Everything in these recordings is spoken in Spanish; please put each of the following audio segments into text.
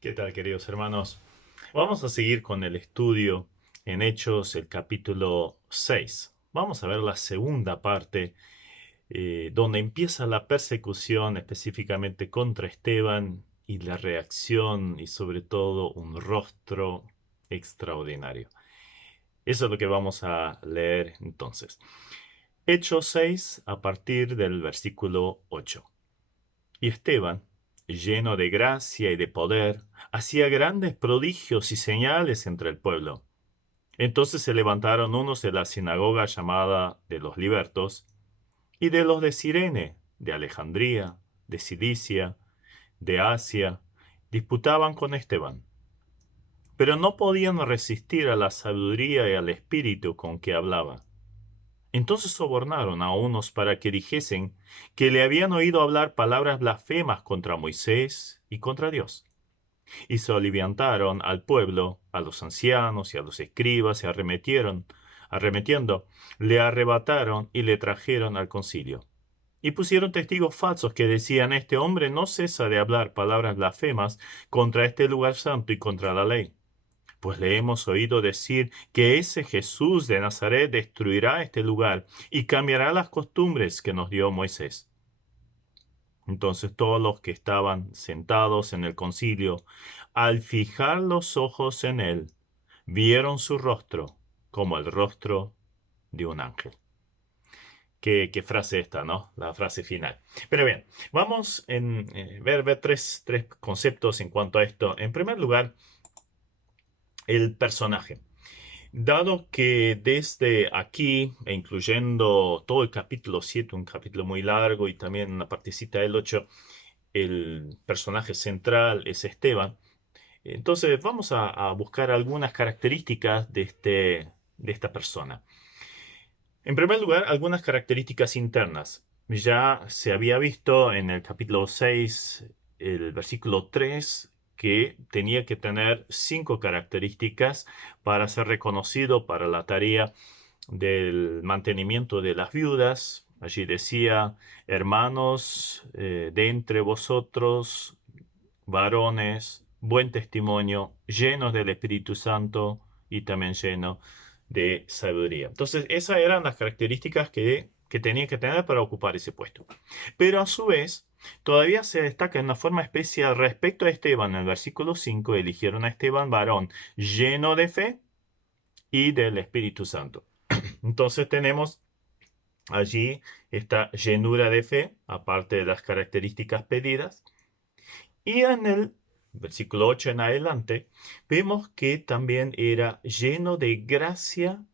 ¿Qué tal, queridos hermanos? Vamos a seguir con el estudio en Hechos, el capítulo 6. Vamos a ver la segunda parte, donde empieza la persecución específicamente contra Esteban y la reacción y sobre todo un rostro extraordinario. Eso es lo que vamos a leer entonces. Hechos 6 a partir del versículo 8. Y Esteban, lleno de gracia y de poder, hacía grandes prodigios y señales entre el pueblo. Entonces se levantaron unos de la sinagoga llamada de los libertos, y de los de Cirene, de Alejandría, de Cilicia, de Asia, disputaban con Esteban. Pero no podían resistir a la sabiduría y al espíritu con que hablaba. Entonces sobornaron a unos para que dijesen que le habían oído hablar palabras blasfemas contra Moisés y contra Dios. Y se aliviantaron al pueblo, a los ancianos y a los escribas, y arremetiendo, le arrebataron y le trajeron al concilio. Y pusieron testigos falsos que decían: este hombre no cesa de hablar palabras blasfemas contra este lugar santo y contra la ley. Pues le hemos oído decir que ese Jesús de Nazaret destruirá este lugar y cambiará las costumbres que nos dio Moisés. Entonces todos los que estaban sentados en el concilio, al fijar los ojos en él, vieron su rostro como el rostro de un ángel. Qué frase esta, ¿no? La frase final. Pero bien, vamos a ver tres conceptos en cuanto a esto. En primer lugar, el personaje. Dado que desde aquí, e incluyendo todo el capítulo 7, un capítulo muy largo, y también una partecita del 8, el personaje central es Esteban, entonces vamos a buscar algunas características de esta persona. En primer lugar, algunas características internas. Ya se había visto en el capítulo 6, el versículo 3, que tenía que tener 5 características para ser reconocido para la tarea del mantenimiento de las viudas. Allí decía: hermanos, de entre vosotros, varones, buen testimonio, llenos del Espíritu Santo y también llenos de sabiduría. Entonces, esas eran las características que tenía que tener para ocupar ese puesto. Pero a su vez, todavía se destaca en una forma especial respecto a Esteban. En el versículo 5, eligieron a Esteban varón lleno de fe y del Espíritu Santo. Entonces tenemos allí esta llenura de fe, aparte de las características pedidas. Y en el versículo 8 en adelante, vemos que también era lleno de gracia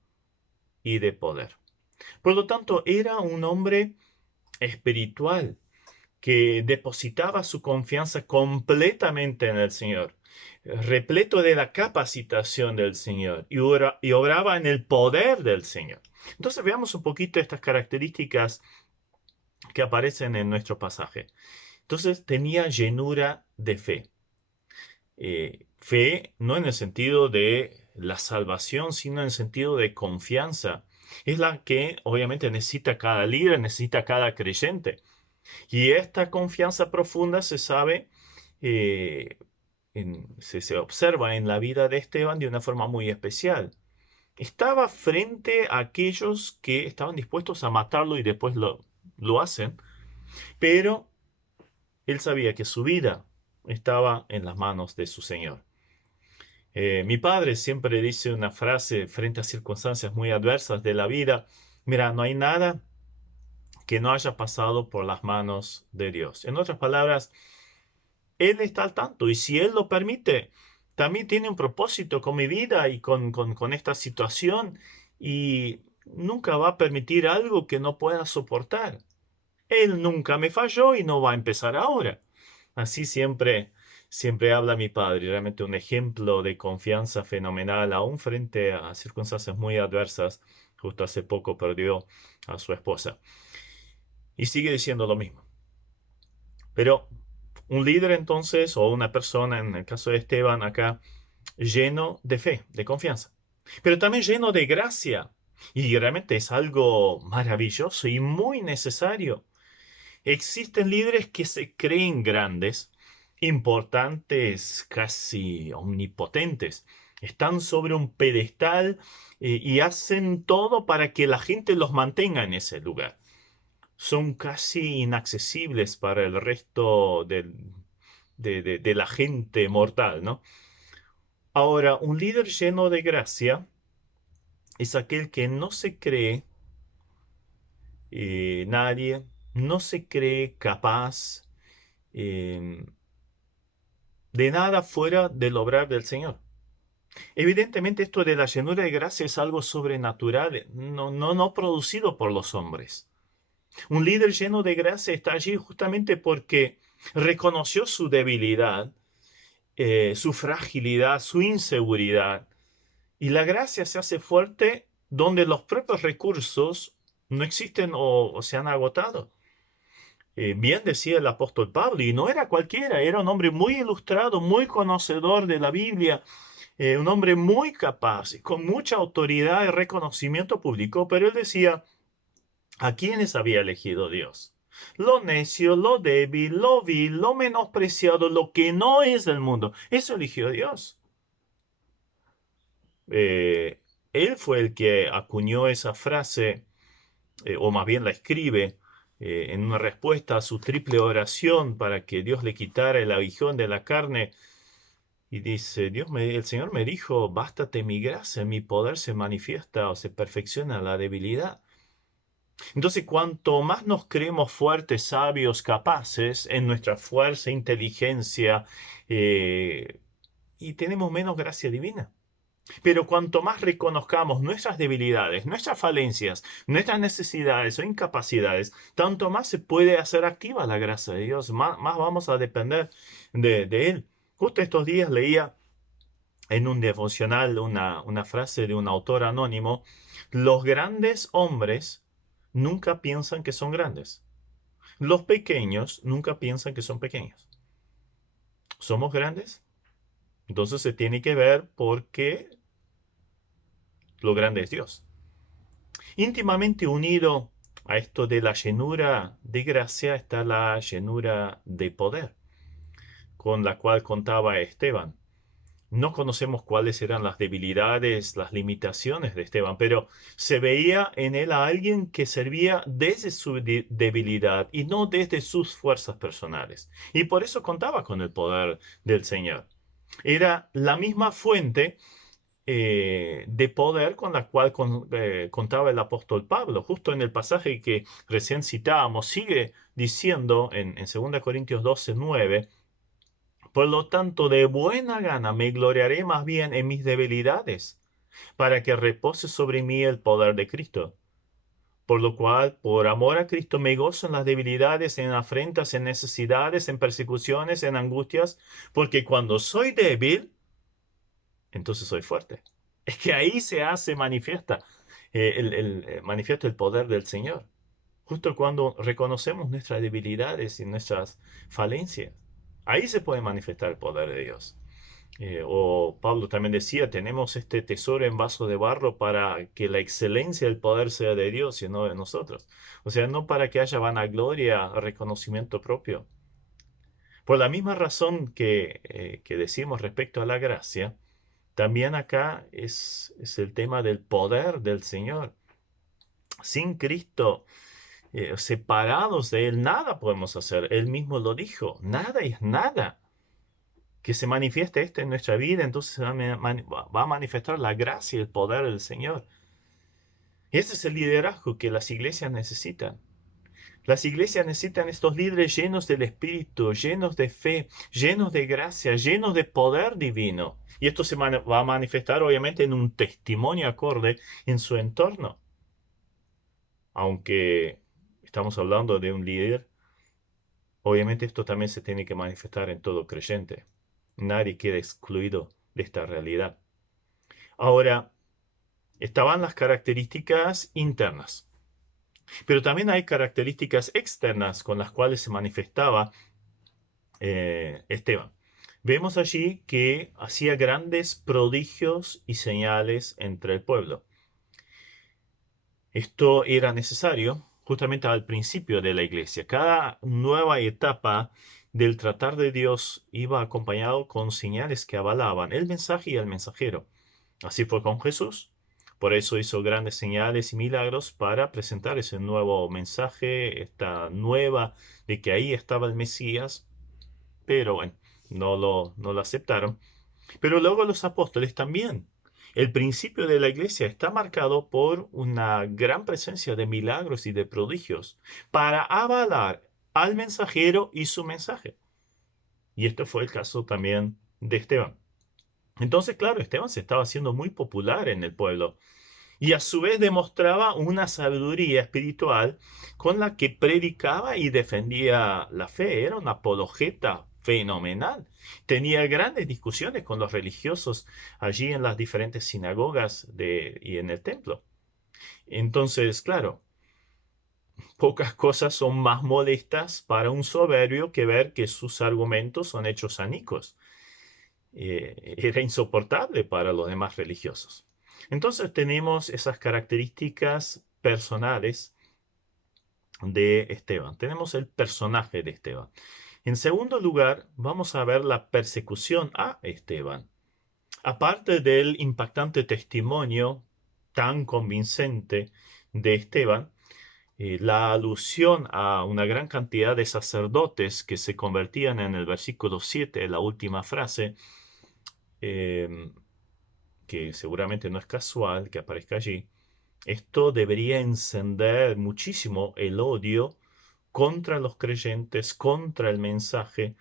y de poder. Por lo tanto, era un hombre espiritual que depositaba su confianza completamente en el Señor, repleto de la capacitación del Señor, y obraba en el poder del Señor. Entonces veamos un poquito estas características que aparecen en nuestro pasaje. Entonces tenía llenura de fe. Fe no en el sentido de la salvación, sino en el sentido de confianza. Es la que obviamente necesita cada líder, necesita cada creyente. Y esta confianza profunda se sabe, se observa en la vida de Esteban de una forma muy especial. Estaba frente a aquellos que estaban dispuestos a matarlo y después lo hacen, pero él sabía que su vida estaba en las manos de su Señor. Mi padre siempre dice una frase frente a circunstancias muy adversas de la vida: mira, no hay nada que no haya pasado por las manos de Dios. En otras palabras, Él está al tanto, y si Él lo permite, también tiene un propósito con mi vida y con esta situación, y nunca va a permitir algo que no pueda soportar. Él nunca me falló y no va a empezar ahora. Así siempre habla mi padre, realmente un ejemplo de confianza fenomenal, aún frente a circunstancias muy adversas. Justo hace poco perdió a su esposa. Y sigue diciendo lo mismo. Pero un líder entonces, o una persona, en el caso de Esteban acá, lleno de fe, de confianza, pero también lleno de gracia. Y realmente es algo maravilloso y muy necesario. Existen líderes que se creen grandes, importantes, casi omnipotentes. Están sobre un pedestal y hacen todo para que la gente los mantenga en ese lugar. Son casi inaccesibles para el resto de la gente mortal, ¿no? Ahora, un líder lleno de gracia es aquel que no se cree nadie, no se cree capaz eh, de nada fuera del obrar del Señor. Evidentemente esto de la llenura de gracia es algo sobrenatural, no producido por los hombres. Un líder lleno de gracia está allí justamente porque reconoció su debilidad, su fragilidad, su inseguridad. Y la gracia se hace fuerte donde los propios recursos no existen o se han agotado. Bien decía el apóstol Pablo, y no era cualquiera, era un hombre muy ilustrado, muy conocedor de la Biblia, un hombre muy capaz, con mucha autoridad y reconocimiento público, pero él decía, ¿a quiénes había elegido Dios? Lo necio, lo débil, lo vil, lo menospreciado, lo que no es del mundo. Eso eligió Dios. Eh, Él fue el que acuñó esa frase, o más bien la escribe, en una respuesta a su triple oración para que Dios le quitara el aguijón de la carne. Y dice, el Señor me dijo, bástate mi gracia, mi poder se manifiesta o se perfecciona en la debilidad. Entonces, cuanto más nos creemos fuertes, sabios, capaces en nuestra fuerza, inteligencia, y tenemos menos gracia divina. Pero cuanto más reconozcamos nuestras debilidades, nuestras falencias, nuestras necesidades o incapacidades, tanto más se puede hacer activa la gracia de Dios, más vamos a depender de Él. Justo estos días leía en un devocional una frase de un autor anónimo: los grandes hombres nunca piensan que son grandes. Los pequeños nunca piensan que son pequeños. ¿Somos grandes? Entonces se tiene que ver por qué lo grande es Dios. Íntimamente unido a esto de la llenura de gracia está la llenura de poder, con la cual contaba Esteban. No conocemos cuáles eran las debilidades, las limitaciones de Esteban, pero se veía en él a alguien que servía desde su debilidad y no desde sus fuerzas personales. Y por eso contaba con el poder del Señor. Era la misma fuente de poder con la cual contaba el apóstol Pablo. Justo en el pasaje que recién citábamos, sigue diciendo en 2 Corintios 12:9, por lo tanto, de buena gana me gloriaré más bien en mis debilidades, para que repose sobre mí el poder de Cristo. Por lo cual, por amor a Cristo, me gozo en las debilidades, en afrentas, en necesidades, en persecuciones, en angustias, porque cuando soy débil, entonces soy fuerte. Es que ahí se hace manifiesta, manifiesta el poder del Señor. Justo cuando reconocemos nuestras debilidades y nuestras falencias, ahí se puede manifestar el poder de Dios. O Pablo también decía, tenemos este tesoro en vaso de barro para que la excelencia del poder sea de Dios y no de nosotros. O sea, no para que haya vanagloria, reconocimiento propio. Por la misma razón que decimos respecto a la gracia, también acá es el tema del poder del Señor. Sin Cristo, separados de Él, nada podemos hacer. Él mismo lo dijo, nada es nada. Que se manifieste esto en nuestra vida, entonces va a manifestar la gracia y el poder del Señor. Y ese es el liderazgo que las iglesias necesitan. Las iglesias necesitan estos líderes llenos del Espíritu, llenos de fe, llenos de gracia, llenos de poder divino. Y esto se va a manifestar obviamente en un testimonio acorde en su entorno. Aunque estamos hablando de un líder, obviamente esto también se tiene que manifestar en todo creyente. Nadie queda excluido de esta realidad. Ahora, estaban las características internas, pero también hay características externas con las cuales se manifestaba Esteban. Vemos allí que hacía grandes prodigios y señales entre el pueblo. Esto era necesario justamente al principio de la iglesia. Cada nueva etapa del tratar de Dios iba acompañado con señales que avalaban el mensaje y el mensajero. Así fue con Jesús. Por eso hizo grandes señales y milagros para presentar ese nuevo mensaje, esta nueva de que ahí estaba el Mesías, pero bueno, no lo aceptaron. Pero luego los apóstoles también. El principio de la iglesia está marcado por una gran presencia de milagros y de prodigios para avalar al mensajero y su mensaje. Y esto fue el caso también de Esteban. Entonces, claro, Esteban se estaba haciendo muy popular en el pueblo y a su vez demostraba una sabiduría espiritual con la que predicaba y defendía la fe. Era un apologeta fenomenal. Tenía grandes discusiones con los religiosos allí en las diferentes sinagogas y en el templo. Entonces, claro, pocas cosas son más molestas para un soberbio que ver que sus argumentos son hechos anicos. Era insoportable para los demás religiosos. Entonces tenemos esas características personales de Esteban. Tenemos el personaje de Esteban. En segundo lugar, vamos a ver la persecución a Esteban. Aparte del impactante testimonio tan convincente de Esteban, la alusión a una gran cantidad de sacerdotes que se convertían en el versículo 7, la última frase, que seguramente no es casual que aparezca allí, esto debería encender muchísimo el odio contra los creyentes, contra el mensaje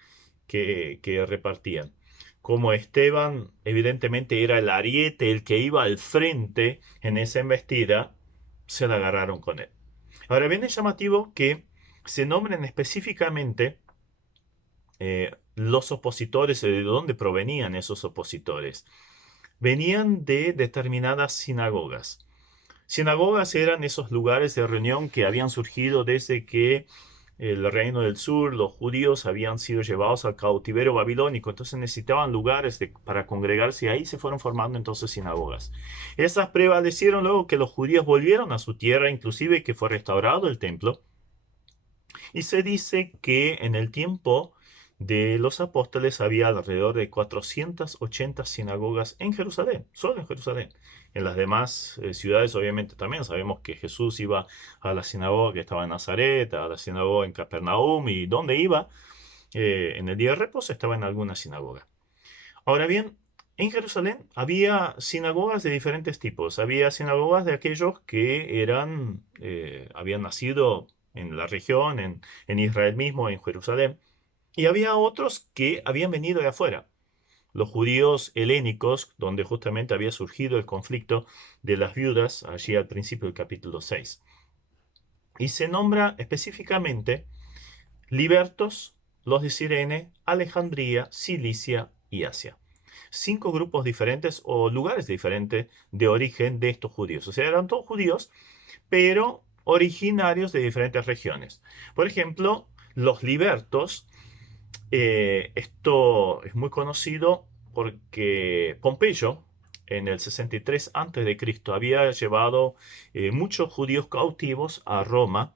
que repartían. Como Esteban evidentemente era el ariete, el que iba al frente en esa embestida, se la agarraron con él. Ahora bien, es llamativo que se nombren específicamente los opositores, de dónde provenían esos opositores. Venían de determinadas sinagogas. Sinagogas eran esos lugares de reunión que habían surgido desde que el reino del sur, los judíos habían sido llevados al cautiverio babilónico, entonces necesitaban lugares para congregarse y ahí se fueron formando entonces sinagogas. Esas prevalecieron luego que los judíos volvieron a su tierra, inclusive que fue restaurado el templo. Y se dice que en el tiempo de los apóstoles había alrededor de 480 sinagogas en Jerusalén, solo en Jerusalén. En las demás ciudades obviamente también sabemos que Jesús iba a la sinagoga que estaba en Nazaret, a la sinagoga en Capernaum y donde iba en el día de reposo estaba en alguna sinagoga. Ahora bien, en Jerusalén había sinagogas de diferentes tipos. Había sinagogas de aquellos que habían nacido en la región, en Israel mismo, en Jerusalén. Y había otros que habían venido de afuera. Los judíos helénicos, donde justamente había surgido el conflicto de las viudas, allí al principio del capítulo 6. Y se nombra específicamente libertos, los de Cirene, Alejandría, Cilicia y Asia. 5 grupos diferentes o lugares diferentes de origen de estos judíos. O sea, eran todos judíos, pero originarios de diferentes regiones. Por ejemplo, los libertos, esto es muy conocido porque Pompeyo, en el 63 a.C., había llevado muchos judíos cautivos a Roma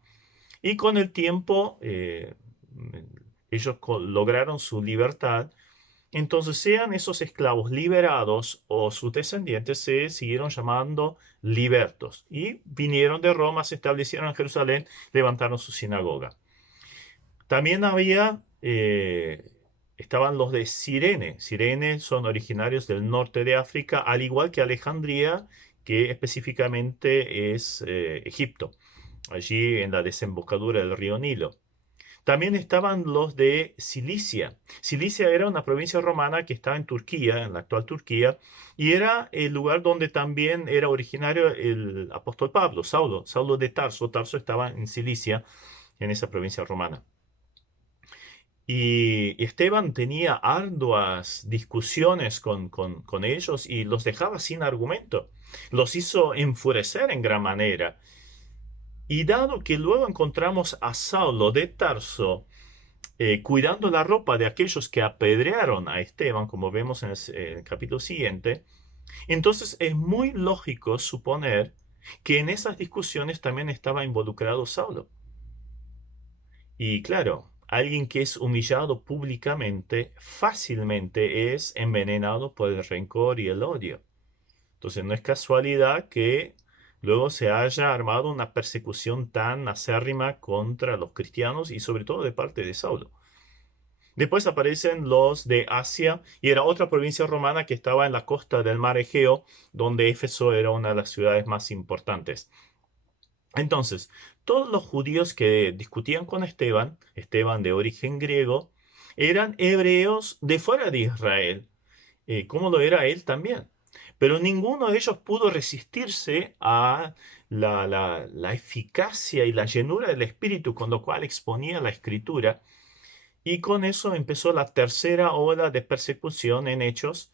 y con el tiempo ellos lograron su libertad. Entonces, sean esos esclavos liberados o sus descendientes, se siguieron llamando libertos. Y vinieron de Roma, se establecieron en Jerusalén, levantaron su sinagoga. También estaban los de Cirene. Cirene son originarios del norte de África, al igual que Alejandría, que específicamente es Egipto, allí en la desembocadura del río Nilo. También estaban los de Cilicia. Cilicia era una provincia romana que estaba en Turquía, en la actual Turquía, y era el lugar donde también era originario el apóstol Pablo, Saulo de Tarso. Tarso estaba en Cilicia, en esa provincia romana. Y Esteban tenía arduas discusiones con ellos y los dejaba sin argumento. Los hizo enfurecer en gran manera. Y dado que luego encontramos a Saulo de Tarso cuidando la ropa de aquellos que apedrearon a Esteban, como vemos en el capítulo siguiente, entonces es muy lógico suponer que en esas discusiones también estaba involucrado Saulo. Y claro, alguien que es humillado públicamente fácilmente es envenenado por el rencor y el odio. Entonces no es casualidad que luego se haya armado una persecución tan acérrima contra los cristianos y sobre todo de parte de Saulo. Después aparecen los de Asia y era otra provincia romana que estaba en la costa del mar Egeo, donde Éfeso era una de las ciudades más importantes. Entonces, todos los judíos que discutían con Esteban, Esteban de origen griego, eran hebreos de fuera de Israel, como lo era él también. Pero ninguno de ellos pudo resistirse a la eficacia y la llenura del Espíritu con lo cual exponía la Escritura. Y con eso empezó la tercera ola de persecución en Hechos.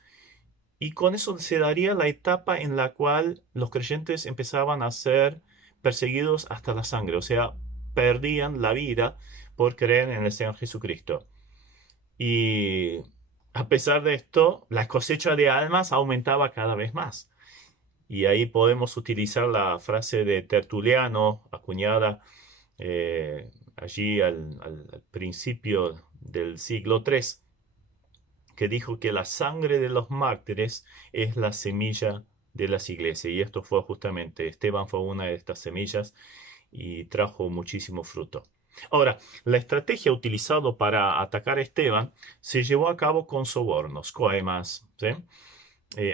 Y con eso se daría la etapa en la cual los creyentes empezaban a ser perseguidos hasta la sangre, o sea, perdían la vida por creer en el Señor Jesucristo. Y a pesar de esto, la cosecha de almas aumentaba cada vez más. Y ahí podemos utilizar la frase de Tertuliano, acuñada allí al principio del siglo III, que dijo que la sangre de los mártires es la semilla de las iglesias. Y esto fue justamente, Esteban fue una de estas semillas y trajo muchísimo fruto. Ahora, la estrategia utilizada para atacar a Esteban se llevó a cabo con sobornos, coemas, ¿sí?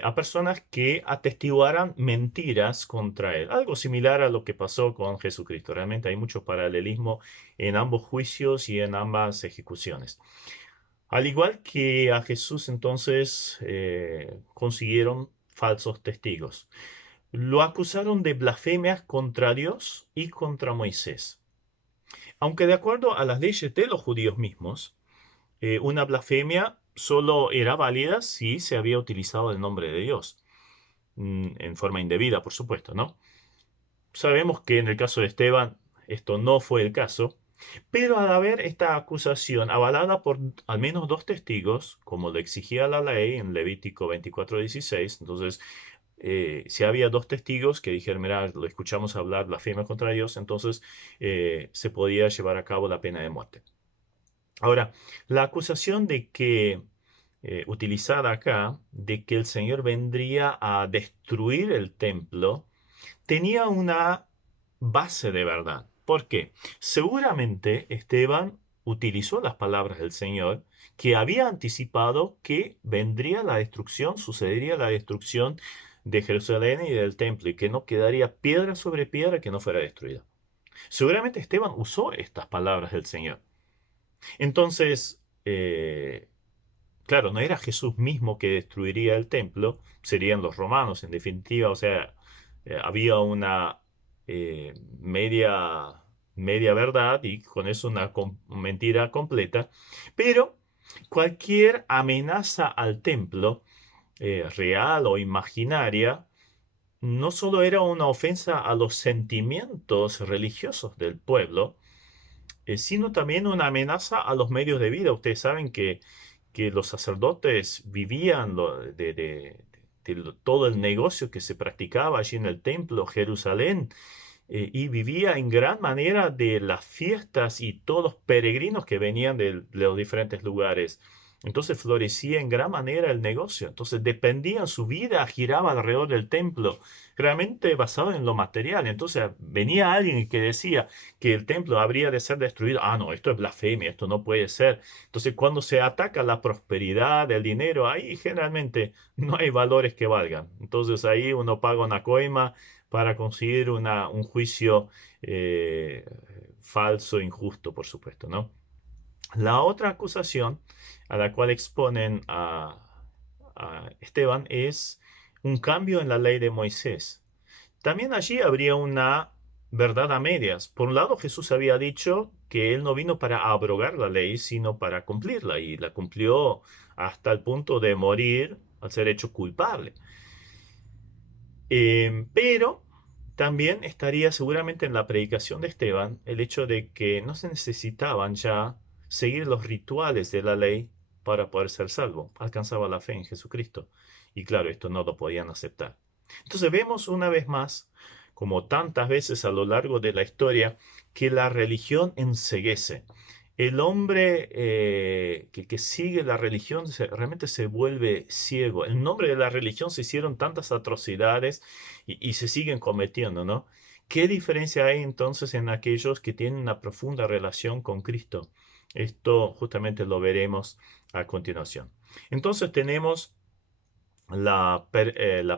A personas que atestiguaran mentiras contra él. Algo similar a lo que pasó con Jesucristo. Realmente hay mucho paralelismo en ambos juicios y en ambas ejecuciones. Al igual que a Jesús, entonces consiguieron falsos testigos. Lo acusaron de blasfemias contra Dios y contra Moisés. Aunque de acuerdo a las leyes de los judíos mismos, una blasfemia solo era válida si se había utilizado el nombre de Dios, en forma indebida, por supuesto, ¿no? Sabemos que en el caso de Esteban esto no fue el caso, pero al haber esta acusación avalada por al menos dos testigos, como lo exigía la ley en Levítico 24:16, entonces si había dos testigos que dijeron, mira, lo escuchamos hablar blasfemia contra Dios, entonces se podía llevar a cabo la pena de muerte. Ahora, la acusación de que, utilizada acá, de que el Señor vendría a destruir el templo, tenía una base de verdad. ¿Por qué? Seguramente Esteban utilizó las palabras del Señor, que había anticipado que vendría la destrucción, sucedería la destrucción de Jerusalén y del templo, y que no quedaría piedra sobre piedra que no fuera destruida. Seguramente Esteban usó estas palabras del Señor. Entonces, claro, no era Jesús mismo que destruiría el templo, serían los romanos en definitiva, o sea, había una media verdad y con eso una mentira completa, pero cualquier amenaza al templo, real o imaginaria, no solo era una ofensa a los sentimientos religiosos del pueblo, sino también una amenaza a los medios de vida. Ustedes saben que los sacerdotes vivían de todo el negocio que se practicaba allí en el templo, Jerusalén, y vivía en gran manera de las fiestas y todos los peregrinos que venían de los diferentes lugares. Entonces florecía en gran manera el negocio. Entonces dependían, su vida giraba alrededor del templo, realmente basado en lo material. Entonces venía alguien que decía que el templo habría de ser destruido. Ah, no, esto es blasfemia, esto no puede ser. Entonces cuando se ataca la prosperidad, el dinero, ahí generalmente no hay valores que valgan. Entonces ahí uno paga una coima para conseguir un juicio falso, injusto, por supuesto, ¿no? La otra acusación a la cual exponen a Esteban es un cambio en la ley de Moisés. También allí habría una verdad a medias. Por un lado, Jesús había dicho que él no vino para abrogar la ley, sino para cumplirla, y la cumplió hasta el punto de morir al ser hecho culpable. Pero también estaría seguramente en la predicación de Esteban el hecho de que no se necesitaban ya seguir los rituales de la ley para poder ser salvo. Alcanzaba la fe en Jesucristo. Y claro, esto no lo podían aceptar. Entonces vemos una vez más como tantas veces a lo largo de la historia, que la religión enceguece. El hombre que sigue la religión realmente se vuelve ciego. En nombre de la religión se hicieron tantas atrocidades y se siguen cometiendo, ¿no? ¿Qué diferencia hay entonces en aquellos que tienen una profunda relación con Cristo? Esto justamente lo veremos a continuación. Entonces tenemos la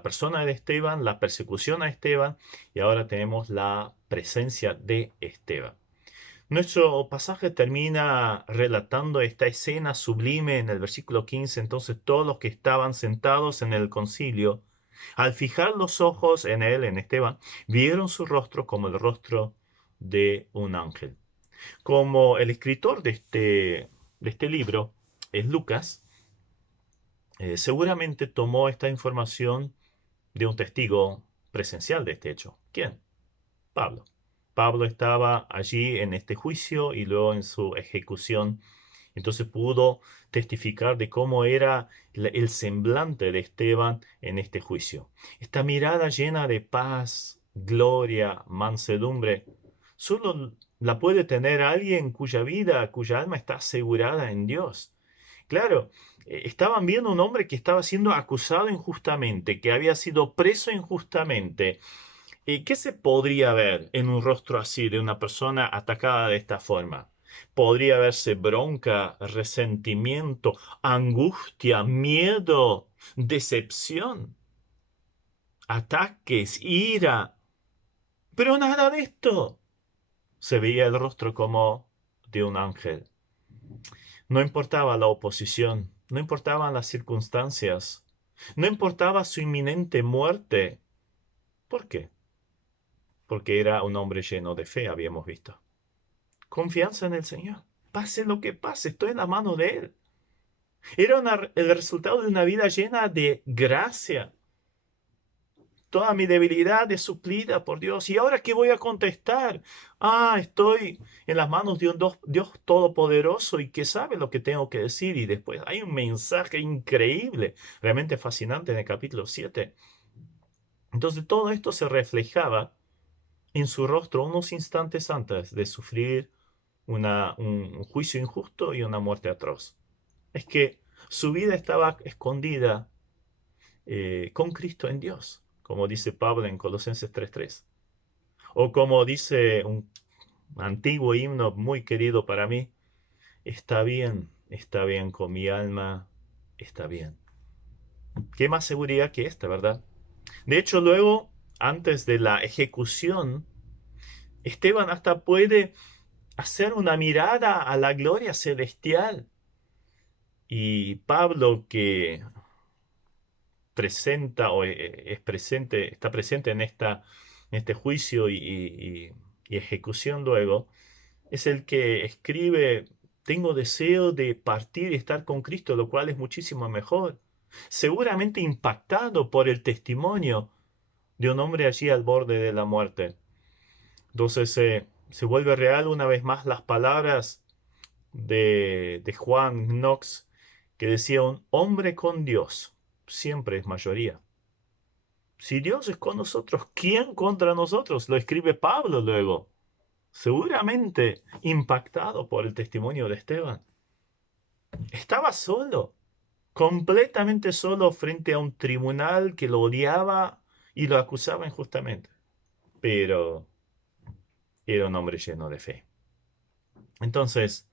persona de Esteban, la persecución a Esteban y ahora tenemos la presencia de Esteban. Nuestro pasaje termina relatando esta escena sublime en el versículo 15. Entonces todos los que estaban sentados en el concilio, al fijar los ojos en él, en Esteban, vieron su rostro como el rostro de un ángel. Como el escritor de este libro es Lucas, seguramente tomó esta información de un testigo presencial de este hecho. ¿Quién? Pablo. Pablo estaba allí en este juicio y luego en su ejecución. Entonces pudo testificar de cómo era el semblante de Esteban en este juicio. Esta mirada llena de paz, gloria, mansedumbre, solo la puede tener alguien cuya vida, cuya alma está asegurada en Dios. Claro, estaban viendo un hombre que estaba siendo acusado injustamente, que había sido preso injustamente. ¿Qué se podría ver en un rostro así de una persona atacada de esta forma? Podría verse bronca, resentimiento, angustia, miedo, decepción, ataques, ira. Pero nada de esto. Se veía el rostro como de un ángel. No importaba la oposición, no importaban las circunstancias, no importaba su inminente muerte. ¿Por qué? Porque era un hombre lleno de fe, habíamos visto. Confianza en el Señor. Pase lo que pase, estoy en la mano de Él. Era el resultado de una vida llena de gracia. Toda mi debilidad es suplida por Dios. ¿Y ahora qué voy a contestar? Estoy en las manos de un Dios todopoderoso y que sabe lo que tengo que decir. Y después hay un mensaje increíble, realmente fascinante en el capítulo 7. Entonces todo esto se reflejaba en su rostro unos instantes antes de sufrir un juicio injusto y una muerte atroz. Es que su vida estaba escondida con Cristo en Dios, como dice Pablo en Colosenses 3:3. O como dice un antiguo himno muy querido para mí, está bien con mi alma, está bien. ¿Qué más seguridad que esta, verdad? De hecho, luego, antes de la ejecución, Esteban hasta puede hacer una mirada a la gloria celestial. Y Pablo, que presenta o es presente, está presente en este juicio y ejecución luego, es el que escribe, tengo deseo de partir y estar con Cristo, lo cual es muchísimo mejor. Seguramente impactado por el testimonio de un hombre allí al borde de la muerte. Entonces se vuelve real una vez más las palabras de Juan Knox, que decía: un hombre con Dios siempre es mayoría. Si Dios es con nosotros, ¿quién contra nosotros? Lo escribe Pablo luego, seguramente impactado por el testimonio de Esteban. Estaba solo, completamente solo frente a un tribunal que lo odiaba y lo acusaba injustamente. Pero era un hombre lleno de fe. Entonces,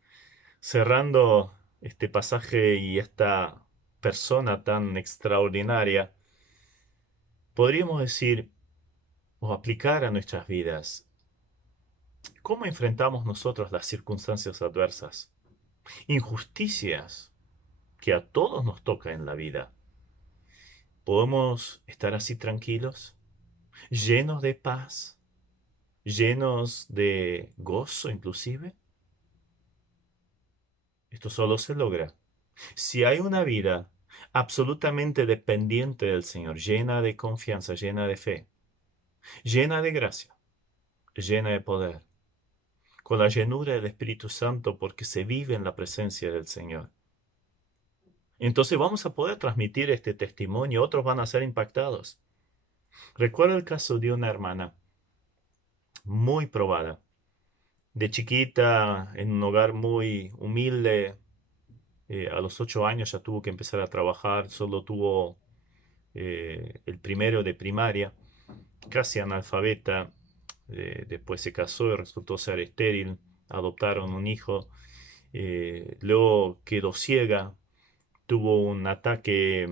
cerrando este pasaje y esta persona tan extraordinaria, podríamos decir o aplicar a nuestras vidas: ¿cómo enfrentamos nosotros las circunstancias adversas, injusticias que a todos nos toca en la vida? ¿Podemos estar así tranquilos, llenos de paz, llenos de gozo inclusive? Esto solo se logra si hay una vida absolutamente dependiente del Señor, llena de confianza, llena de fe, llena de gracia, llena de poder, con la llenura del Espíritu Santo, porque se vive en la presencia del Señor. Entonces vamos a poder transmitir este testimonio, otros van a ser impactados. Recuerdo el caso de una hermana muy probada. De chiquita, en un hogar muy humilde, a los 8 años ya tuvo que empezar a trabajar, solo tuvo el primero de primaria, casi analfabeta, después se casó y resultó ser estéril, adoptaron un hijo, luego quedó ciega, tuvo un ataque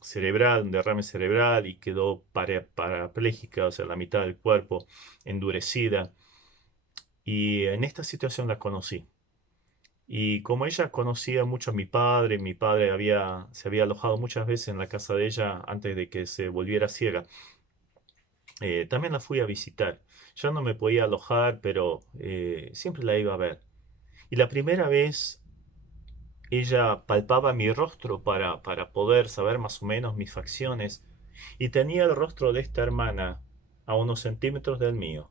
cerebral, un derrame cerebral y quedó parapléjica, o sea, la mitad del cuerpo endurecida. Y en esta situación la conocí. Y como ella conocía mucho a mi padre se había alojado muchas veces en la casa de ella antes de que se volviera ciega. También la fui a visitar. Ya no me podía alojar, pero siempre la iba a ver. Y la primera vez ella palpaba mi rostro para poder saber más o menos mis facciones y tenía el rostro de esta hermana a unos centímetros del mío.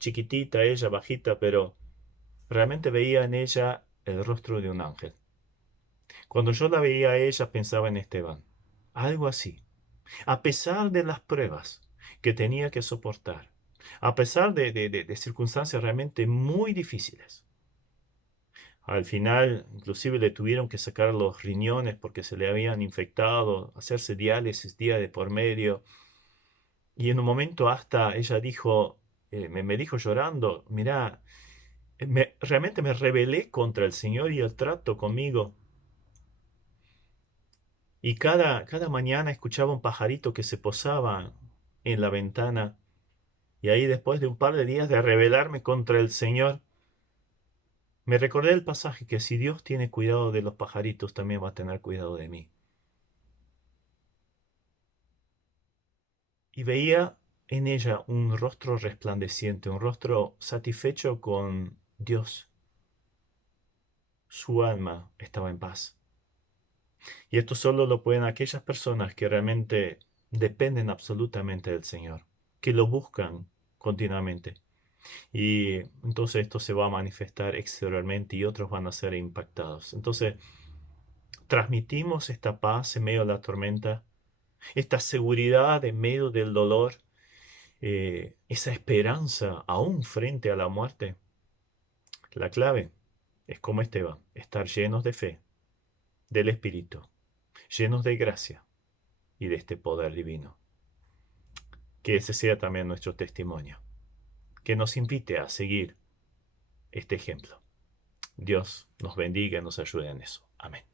Chiquitita ella, bajita, pero realmente veía en ella el rostro de un ángel. Cuando yo la veía a ella pensaba en Esteban. Algo así. A pesar de las pruebas que tenía que soportar, a pesar de circunstancias realmente muy difíciles. Al final, inclusive le tuvieron que sacar los riñones porque se le habían infectado, hacerse diálisis día de por medio. Y en un momento hasta ella dijo, me dijo llorando, mira, realmente me rebelé contra el Señor y el trato conmigo. Y cada mañana escuchaba un pajarito que se posaba en la ventana. Y ahí después de un par de días de rebelarme contra el Señor, me recordé el pasaje que si Dios tiene cuidado de los pajaritos, también va a tener cuidado de mí. Y veía en ella un rostro resplandeciente, un rostro satisfecho con Dios. Su alma estaba en paz. Y esto solo lo pueden aquellas personas que realmente dependen absolutamente del Señor, que lo buscan continuamente. Y entonces esto se va a manifestar exteriormente y otros van a ser impactados. Entonces, transmitimos esta paz en medio de la tormenta, esta seguridad en medio del dolor, esa esperanza aún frente a la muerte. La clave es como Esteban, estar llenos de fe, del Espíritu, llenos de gracia y de este poder divino. Que ese sea también nuestro testimonio, que nos invite a seguir este ejemplo. Dios nos bendiga y nos ayude en eso. Amén.